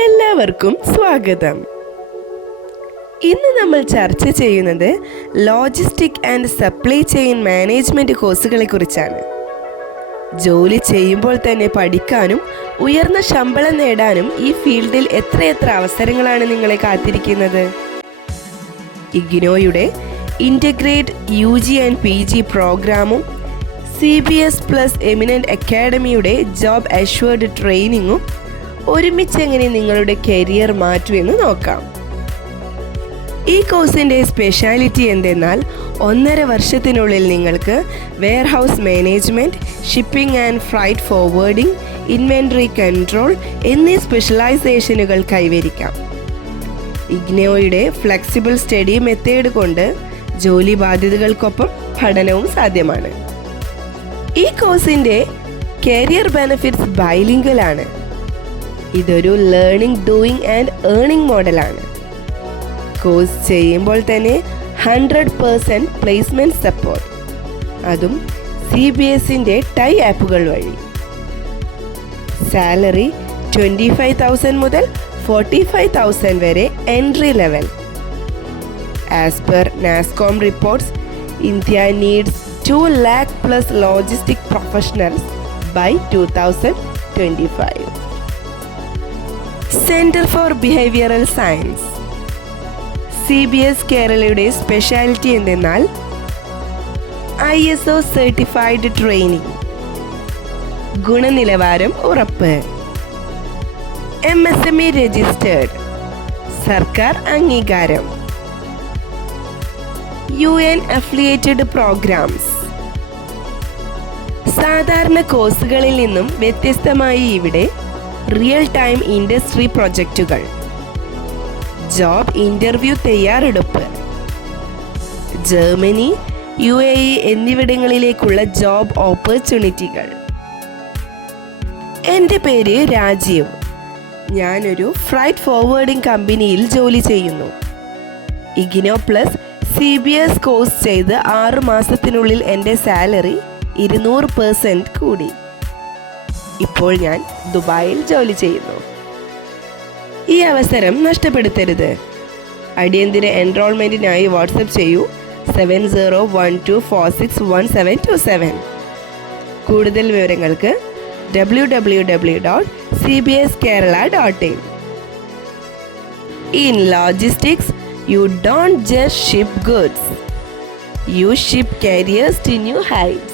എല്ലാവർക്കും സ്വാഗതം. ഇന്ന് നമ്മൾ ചർച്ച ചെയ്യുന്നത് logistic and supply chain management കോഴ്സുകളെ കുറിച്ചാണ്. ജോലി ചെയ്യുമ്പോൾ തന്നെ പഠിക്കാനും ഉയർന്ന ശമ്പളം നേടാനും ഈ ഫീൽഡിൽ എത്രയെത്ര അവസരങ്ങളാണ് നിങ്ങളെ കാത്തിരിക്കുന്നത്. ഇഗ്നോയുടെ ഇൻ്റഗ്രേറ്റ് UG ആൻഡ് PG പ്രോഗ്രാമും CBS പ്ലസ് എമിനൻ്റ് അക്കാഡമിയുടെ ജോബ് അഷ്വേർഡ് ട്രെയിനിങ്ങും ഒരുമിച്ച് എങ്ങനെ നിങ്ങളുടെ കരിയർ മാറ്റുമെന്ന് നോക്കാം. ഈ കോഴ്സിൻ്റെ സ്പെഷ്യാലിറ്റി എന്തെന്നാൽ 1.5 വർഷത്തിനുള്ളിൽ നിങ്ങൾക്ക് warehouse management, shipping and freight forwarding, inventory control എന്നീ സ്പെഷ്യലൈസേഷനുകൾ കൈവരിക്കാം. ഇഗ്നോയുടെ ഫ്ലെക്സിബിൾ സ്റ്റഡി മെത്തേഡ് കൊണ്ട് ജോലി ബാധ്യതകൾക്കൊപ്പം പഠനവും സാധ്യമാണ്. ഈ കോഴ്സിൻ്റെ കരിയർ ബെനിഫിറ്റ്സ് ബൈലിംഗലാണ്. ഇതൊരു ലേണിംഗ്, ഡൂയിങ് ആൻഡ് ഏർണിംഗ് മോഡലാണ്. കോഴ്സ് ചെയ്യുമ്പോൾ തന്നെ 100% പ്ലേസ്മെൻറ്റ് സപ്പോർട്ട്, അതും CBSൻ്റെ ടൈ ആപ്പുകൾ വഴി. സാലറി 25,000 മുതൽ 45,000 വരെ entry level. As per NASSCOM reports, India needs 2 lakh plus logistic professionals by 2025. Centre for behavioural science. CBS കേരളയുടെ സ്പെഷ്യാലിറ്റി എന്തെന്നാൽ ISO സർട്ടിഫൈഡ് ട്രെയിനിങ്, ഗുണനിലവാരം ഉറപ്പ്, MSME രജിസ്റ്റേർഡ്, സർക്കാർ അംഗീകാരം, UN അഫിലിയേറ്റഡ് പ്രോഗ്രാംസ്. സാധാരണ കോഴ്സുകളിൽ നിന്നും വ്യത്യസ്തമായി ഇവിടെ റിയൽ ടൈം ഇൻഡസ്ട്രി പ്രൊജക്റ്റുകൾ, ജോബ് ഇൻ്റർവ്യൂ തയ്യാറെടുപ്പ്, ജർമ്മനി, UAE എന്നിവിടങ്ങളിലേക്കുള്ള ജോബ് ഓപ്പർച്യൂണിറ്റികൾ. എൻ്റെ പേര് രാജീവ്. ഞാനൊരു ഫ്രൈറ്റ് ഫോർവേഡിംഗ് കമ്പനിയിൽ ജോലി ചെയ്യുന്നു. ഇഗ്നോ പ്ലസ് CBS കോഴ്സ് ചെയ്ത് 6 മാസത്തിനുള്ളിൽ എൻ്റെ സാലറി 200% കൂടി. ഇപ്പോൾ ഞാൻ ദുബായിൽ ജോലി ചെയ്യുന്നു. ഈ അവസരം നഷ്ടപ്പെടുത്തരുത്. അടിയന്തര എൻറോൾമെൻറ്റിനായി വാട്സപ്പ് ചെയ്യൂ 7012461727. കൂടുതൽ വിവരങ്ങൾക്ക് www.cbskerala.in. In logistics, you don't just ship goods, you ship careers to new heights.